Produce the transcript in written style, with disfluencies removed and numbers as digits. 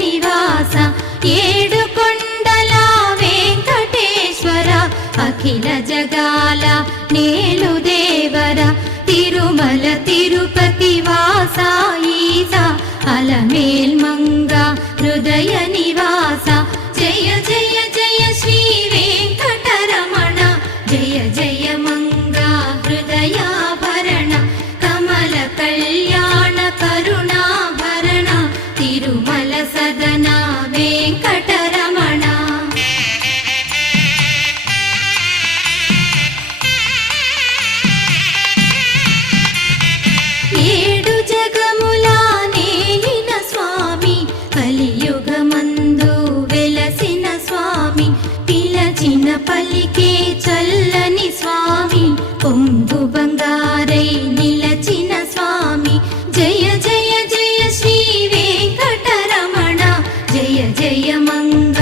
నివాస ఏడుకొండల వెంకటేశ్వర అఖిల జగాల నేలు దేవర తిరుమల తిరుపతి వాస ఈస అలమేల్ మంగ హృదయ నివాస జయ జయ జయ శ్రీ వెంకటరమణ జయ జయ మంగ హృదయాభరణ కమల కళ్యాణ కరుణాభరణ తిరుమల సదన వెంకటరమణ. ఏడు జగముల నేలిన స్వామి కలియుగమందు వెలసిన స్వామి పిలచిన పలికే చల్లని స్వామి పొంగు బంగారై నిలచిన స్వామి జయ జయ జయ శ్రీ వెంకటరమణ జయ జయ మంగ